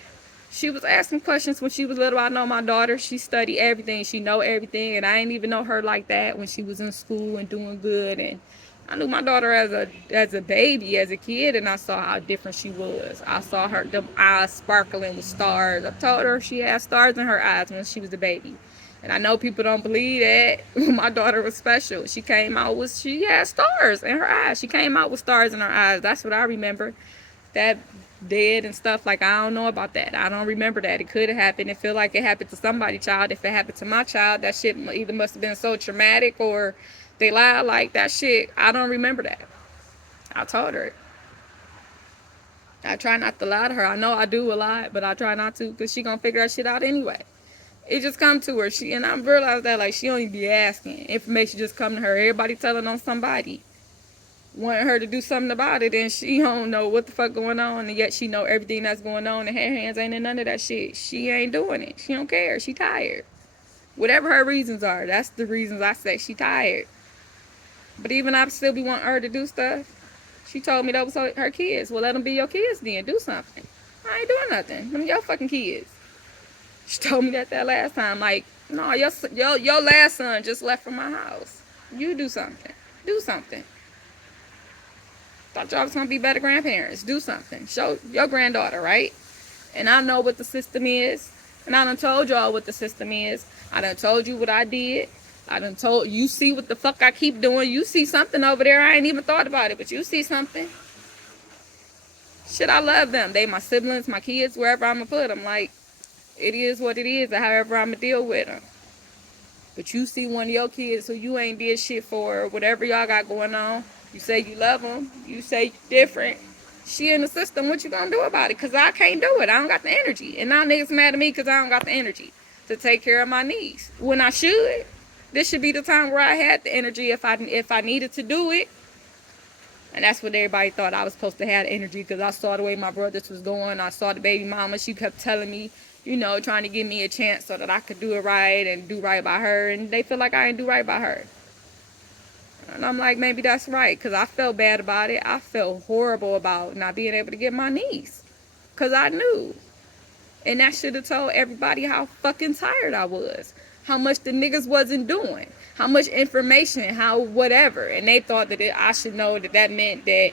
she was asking questions when she was little. I know my daughter, she studied everything. She know everything, and I didn't even know her like that when she was in school and doing good. And I knew my daughter as a baby, as a kid, and I saw how different she was. I saw her, them eyes sparkling with stars. I told her she had stars in her eyes when she was a baby. And I know people don't believe that. My daughter was special. She had stars in her eyes. She came out with stars in her eyes. That's what I remember. That dead and stuff, like, I don't know about that. I don't remember that. It could have happened. It feel like it happened to somebody's child. If it happened to my child, that shit either must have been so traumatic or they lied. Like, that shit, I don't remember that. I told her. I try not to lie to her. I know I do a lot, but I try not to, because she gonna figure that shit out anyway. It just come to her. And I realized that, like, she only be asking. Information just come to her. Everybody telling on somebody, wanting her to do something about it, and she don't know what the fuck going on, and yet she know everything that's going on, and her hands ain't in none of that shit. She ain't doing it. She don't care. She tired. Whatever her reasons are, that's the reasons I say she tired. But even I still be wanting her to do stuff. She told me that was her kids. Well, let them be your kids then. Do something. I ain't doing nothing. Them your fucking kids. She told me that last time. Like, no, your last son just left from my house. You do something. Do something. Thought y'all was gonna be better grandparents. Do something. Show your granddaughter, right? And I know what the system is. And I done told y'all what the system is. I done told you what I did. I done told you, see what the fuck I keep doing. You see something over there. I ain't even thought about it, but you see something. Shit, I love them. They my siblings, my kids, wherever I'm gonna put them. Like, it is what it is, and however I'm gonna deal with them. But you see one of your kids who you ain't did shit for, whatever y'all got going on. You say you love them. You say you different. She in the system. What you gonna do about it? Because I can't do it. I don't got the energy. And now niggas mad at me because I don't got the energy to take care of my niece. When I should. This should be the time where I had the energy if I needed to do it. And that's what everybody thought I was supposed to have the energy, because I saw the way my brothers was going. I saw the baby mama. She kept telling me, trying to give me a chance so that I could do it right and do right by her. And they feel like I ain't do right by her. And I'm like, maybe that's right, because I felt bad about it. I felt horrible about not being able to get my niece, because I knew. And that should have told everybody how fucking tired I was, how much the niggas wasn't doing, how much information, how whatever. And they thought that I should know that meant that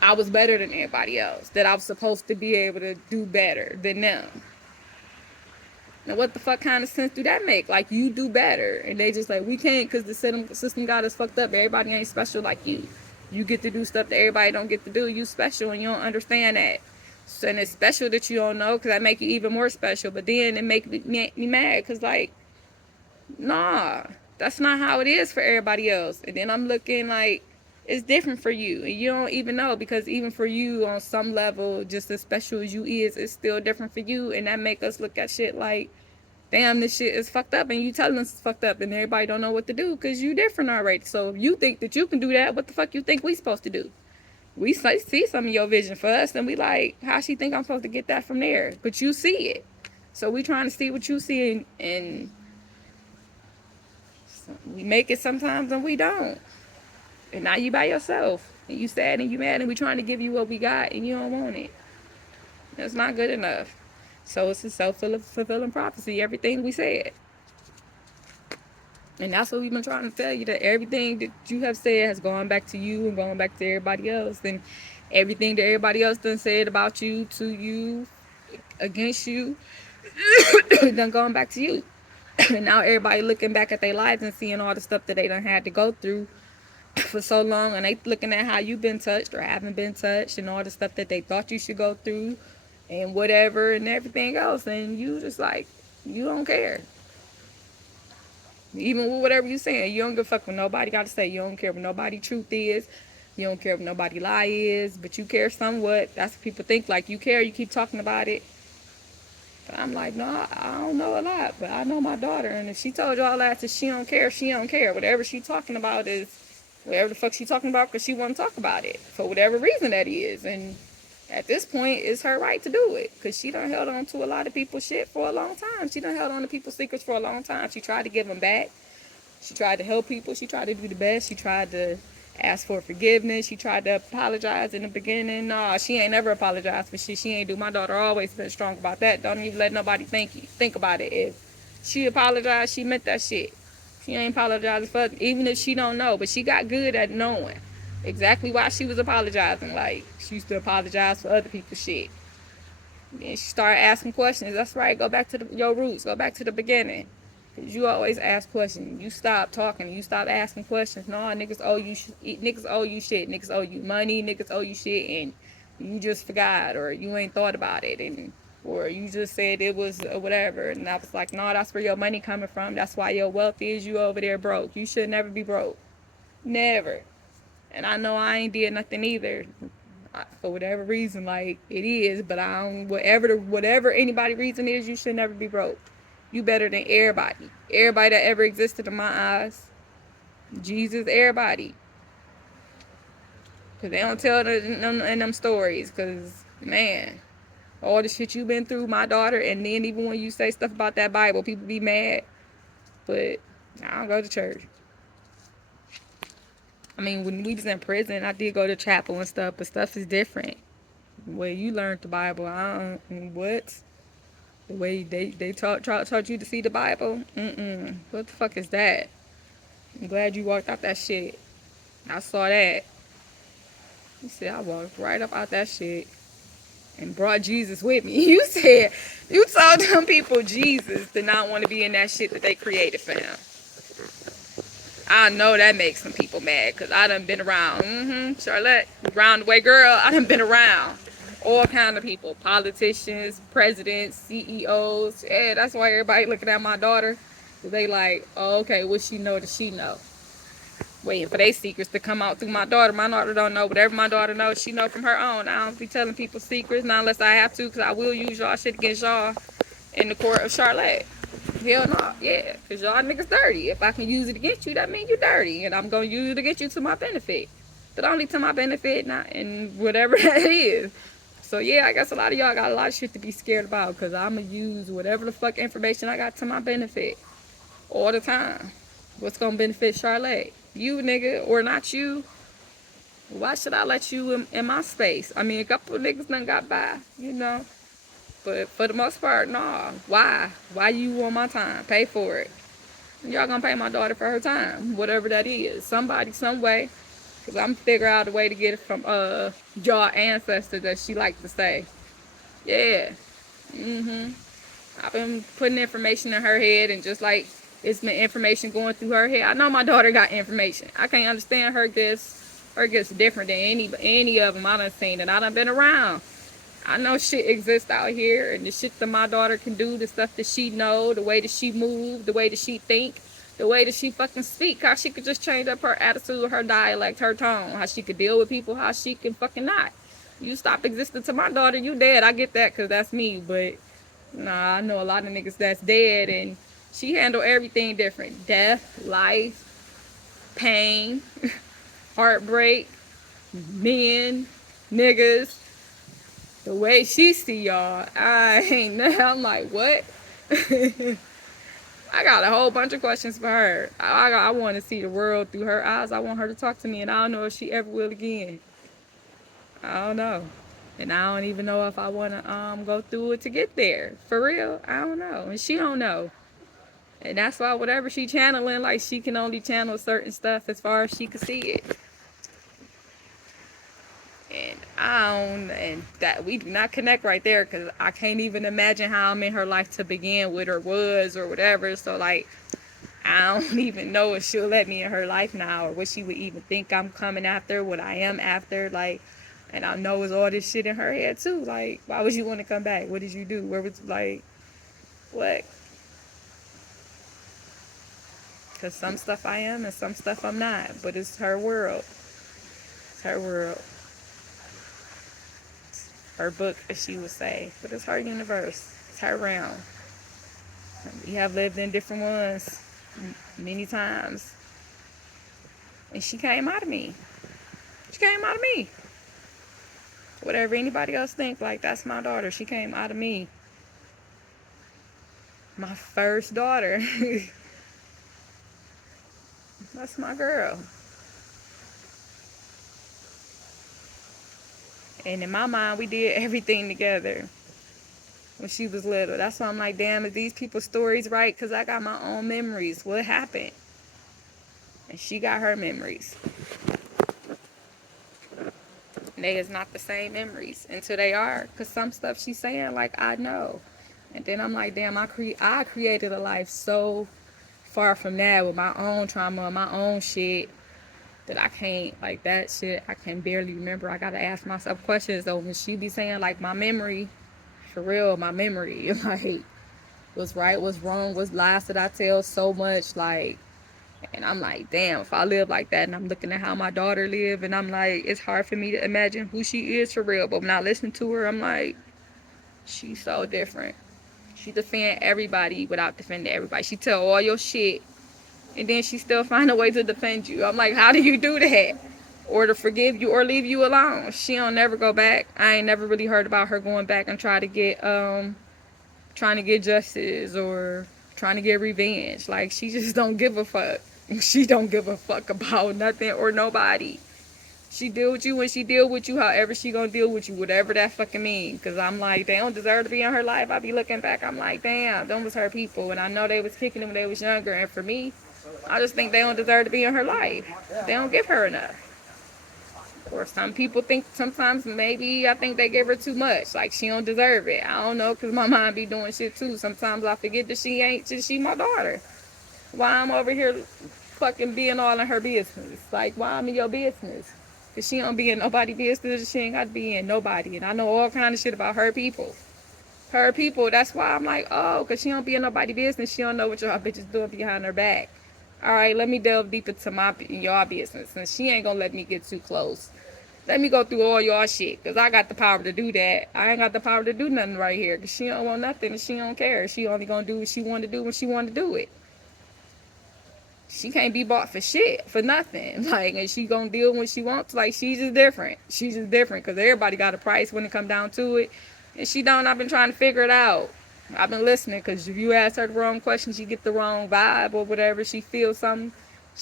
I was better than everybody else, that I was supposed to be able to do better than them. Now, what the fuck kind of sense do that make? Like, you do better. And they just like, we can't, because the system got us fucked up. Everybody ain't special like you. You get to do stuff that everybody don't get to do. You special, and you don't understand that. So, and it's special that you don't know, because that make you even more special. But then it make me mad, because, like, nah, that's not how it is for everybody else. And then I'm looking like, it's different for you, and you don't even know, because even for you, on some level, just as special as you is, it's still different for you. And that make us look at shit like, damn, this shit is fucked up, and you telling us it's fucked up, and everybody don't know what to do because you different already. So if you think that you can do that, what the fuck you think we supposed to do? We see some of your vision for us, and we like, how she think I'm supposed to get that from there? But you see it. So we trying to see what you see, and we make it sometimes and we don't. And now you by yourself, and you sad and you mad, and we trying to give you what we got, and you don't want it. That's not good enough. So it's a self-fulfilling prophecy, everything we said. And that's what we've been trying to tell you, that everything that you have said has gone back to you and gone back to everybody else. And everything that everybody else done said about you, to you, against you, done gone back to you. And now everybody looking back at their lives and seeing all the stuff that they done had to go through for so long. And they looking at how you've been touched or haven't been touched, and all the stuff that they thought you should go through and whatever and everything else. And you just like, you don't care. Even with whatever you saying, you don't give a fuck what nobody got to say. You don't care what nobody truth is. You don't care what nobody lie is. But you care somewhat. That's what people think. Like, you care. You keep talking about it. But I'm like, no, I don't know a lot. But I know my daughter. And if she told you all that, she don't care, she don't care. Whatever she talking about is whatever the fuck she talking about, because she want to talk about it. For whatever reason that is. And At this point, it's her right to do it, because she done held on to a lot of people's shit for a long time. She done held on to people's secrets for a long time. She tried to give them back. She tried to help people. She tried to do the best. She tried to ask for forgiveness. She tried to apologize in the beginning. Nah, she ain't never apologized for shit. She ain't do. My daughter always been strong about that. Don't even let nobody think about it. If she apologized, she meant that shit. She ain't apologizing for it, even if she don't know. But she got good at knowing exactly why she was apologizing. Like, she used to apologize for other people's shit. Then she started asking questions. That's right. Go back to your roots. Go back to the beginning. Cause you always ask questions. You stop talking. You stop asking questions. No, niggas owe you. Niggas owe you shit. Niggas owe you money. Niggas owe you shit, and you just forgot, or you ain't thought about it, and or you just said it was whatever. And I was like, no, that's where your money coming from. That's why your wealth is. You over there broke. You should never be broke. Never. And I know I ain't did nothing either. For whatever reason, like it is, but I don't. Whatever anybody reason is, you should never be broke. You better than everybody. Everybody that ever existed in my eyes. Jesus, everybody. Cause they don't tell in them stories. Cause man, all the shit you been through, my daughter, and then even when you say stuff about that Bible, people be mad. But I don't go to church. I mean, when we was in prison, I did go to chapel and stuff, but stuff is different. The way you learned the Bible, I don't, what? The way they taught you to see the Bible? What the fuck is that? I'm glad you walked out that shit. I saw that. You said I walked right up out that shit and brought Jesus with me. You told them people Jesus did not want to be in that shit that they created for him. I know that makes some people mad, because I done been around. Charlotte, round the way girl, I done been around. All kind of people. Politicians, presidents, CEOs. Yeah, that's why everybody looking at my daughter. They like, oh, okay, what she know does she know? Waiting for their secrets to come out through my daughter. My daughter don't know. Whatever my daughter knows, she know from her own. I don't be telling people secrets, not unless I have to, because I will use y'all shit against y'all in the court of Charlotte. Hell no, yeah, because y'all niggas dirty. If I can use it against you, that means you dirty, and I'm going to use it against you to my benefit. But only to my benefit, not in whatever that is. So yeah, I guess a lot of y'all got a lot of shit to be scared about, because I'm going to use whatever the fuck information I got to my benefit all the time. What's going to benefit Charlotte? You, nigga, or not you? Why should I let you in my space? I mean, a couple of niggas done got by, you know. But for the most part, nah. Why? Why you want my time? Pay for it. Y'all gonna pay my daughter for her time, whatever that is. Somebody, some way. Because I'm figure out a way to get it from y'all ancestors, that she like to say. Yeah. I've been putting information in her head, and just like it's been information going through her head. I know my daughter got information. I can't understand her gifts. Her gifts different than any of them I done seen, and I done been around. I know shit exists out here, and the shit that my daughter can do, the stuff that she know, the way that she move, the way that she think, the way that she fucking speak, how she could just change up her attitude, her dialect, her tone, how she could deal with people, how she can fucking not. You stop existing to my daughter, you dead. I get that, because that's me, but nah, I know a lot of niggas that's dead, and she handle everything different. Death, life, pain, heartbreak, men, niggas. The way she see y'all, I'm like, what? I got a whole bunch of questions for her. I want to see the world through her eyes. I want her to talk to me, and I don't know if she ever will again. I don't know. And I don't even know if I want to go through it to get there. For real, I don't know. And she don't know. And that's why whatever she channeling, like, she can only channel certain stuff as far as she can see it. And that we do not connect right there, because I can't even imagine how I'm in her life to begin with, or was, or whatever. So like, I don't even know if she'll let me in her life now, or what she would even think I'm coming after, what I am after. Like, and I know it's all this shit in her head too. Like, why would you want to come back? What did you do? Where was, like, what? Because some stuff I am and some stuff I'm not, but it's her world. It's her world. Her book, as she would say, but it's her universe. It's her realm. We have lived in different ones many times, and she came out of me. She came out of me. whatever anybody else think, like, that's my daughter. She came out of me. My first daughter. That's my girl. And in my mind, we did everything together when she was little. That's why I'm like, damn, is these people's stories right? Because I got my own memories. What happened? And she got her memories. And they is not the same memories until they are. Because some stuff she's saying, like, I know. And then I'm like, damn, I created a life so far from that with my own trauma, my own shit, that I can't, like, that shit, I can barely remember. I gotta ask myself questions, though. When she be saying, like, my memory, for real, my memory, like, what's right, what's wrong, what's lies that I tell so much, like, and I'm like, damn, if I live like that, and I'm looking at how my daughter live, and I'm like, it's hard for me to imagine who she is for real, but when I listen to her, I'm like, she's so different. She defend everybody without defending everybody. She tell all your shit, and then she still find a way to defend you. I'm like, how do you do that? Or to forgive you or leave you alone. She don't never go back. I ain't never really heard about her going back and trying to get justice or trying to get revenge. Like, she just don't give a fuck. She don't give a fuck about nothing or nobody. She deal with you when she deal with you, however she gonna deal with you, whatever that fucking mean. Cause I'm like, they don't deserve to be in her life. I be looking back, I'm like, damn, them was her people. And I know they was kicking them when they was younger. And for me, I just think they don't deserve to be in her life. They don't give her enough. Or some people think sometimes maybe I think they give her too much. Like, she don't deserve it. I don't know, because my mom be doing shit too. Sometimes I forget that she my daughter. Why I'm over here fucking being all in her business? Like, why I'm in your business? Because she don't be in nobody's business. She ain't got to be in nobody. And I know all kind of shit about her people. Her people, that's why I'm like, oh, because she don't be in nobody's business. She don't know what y'all bitches doing behind her back. All right, let me delve deep into y'all business. And she ain't gonna let me get too close. Let me go through all y'all shit, because I got the power to do that. I ain't got the power to do nothing right here, because she don't want nothing and she don't care. She only gonna do what she want to do when she want to do it. She can't be bought for shit, for nothing. Like, and she gonna deal when she wants. Like, she's just different. She's just different, because everybody got a price when it come down to it. And she don't. I've been trying to figure it out. I've been listening, because if you ask her the wrong question, she get the wrong vibe or whatever. She feels something.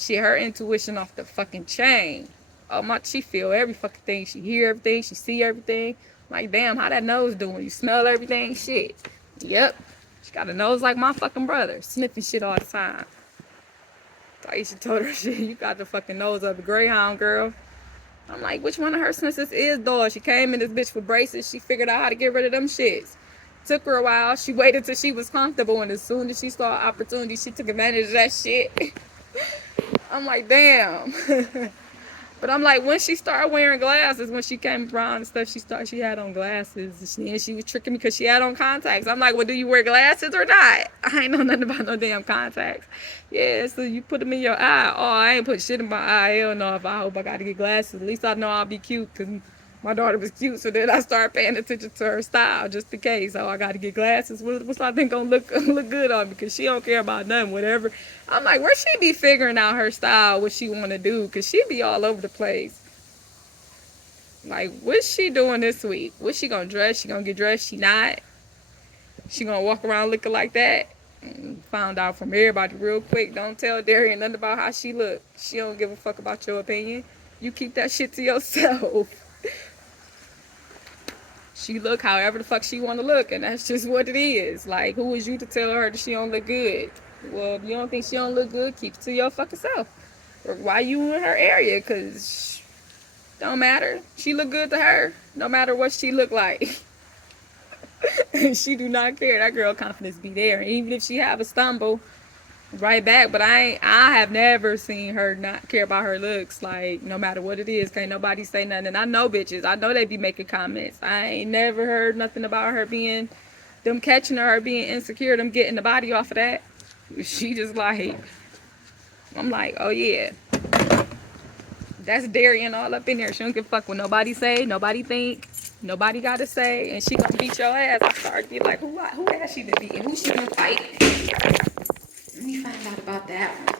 Her intuition off the fucking chain. Oh my, she feel every fucking thing. She hear everything. She see everything. Like, damn, how that nose doing? You smell everything? Shit. Yep. She got a nose like my fucking brother. Sniffing shit all the time. Aisha told her, shit, you got the fucking nose of a greyhound, girl. I'm like, which one of her senses is dull? She came in this bitch with braces. She figured out how to get rid of them shits. Took her a while. She waited till she was comfortable, and as soon as she saw an opportunity, she took advantage of that shit. I'm like, damn. But I'm like, when she started wearing glasses, when she came around and stuff, she had on glasses. And she was tricking me because she had on contacts. I'm like, well, do you wear glasses or not? I ain't know nothing about no damn contacts. Yeah, so you put them in your eye. Oh, I ain't put shit in my eye. Hell no, if I hope I got to get glasses. At least I know I'll be cute, because my daughter was cute. So then I started paying attention to her style just in case. Oh, I got to get glasses. What's I think gonna look good on me? Because she don't care about nothing, whatever. I'm like, where she be figuring out her style, what she want to do? Because she be all over the place. Like, what's she doing this week? What's she going to dress? She going to get dressed? She not? She going to walk around looking like that? Found out from everybody real quick. Don't tell Darienne nothing about how she look. She don't give a fuck about your opinion. You keep that shit to yourself. She look however the fuck she want to look, and that's just what it is. Like, who is you to tell her that she don't look good? Well, if you don't think she don't look good, keep it to your fucking self. Or why you in her area? Because don't matter. She look good to her, no matter what she look like. She do not care. That girl confidence be there. And even if she have a stumble, right back. But I have never seen her not care about her looks. Like, no matter what it is, can't nobody say nothing. And I know bitches. I know they be making comments. I ain't never heard nothing about her being, them catching her being insecure, them getting the body off of that. She just like, I'm like, oh yeah, that's Darienne all up in there. She don't give a fuck what nobody say, nobody think, nobody got to say, and she gonna beat your ass. I started to be like, who has she been beating? Who she been fighting? Let me find out about that one.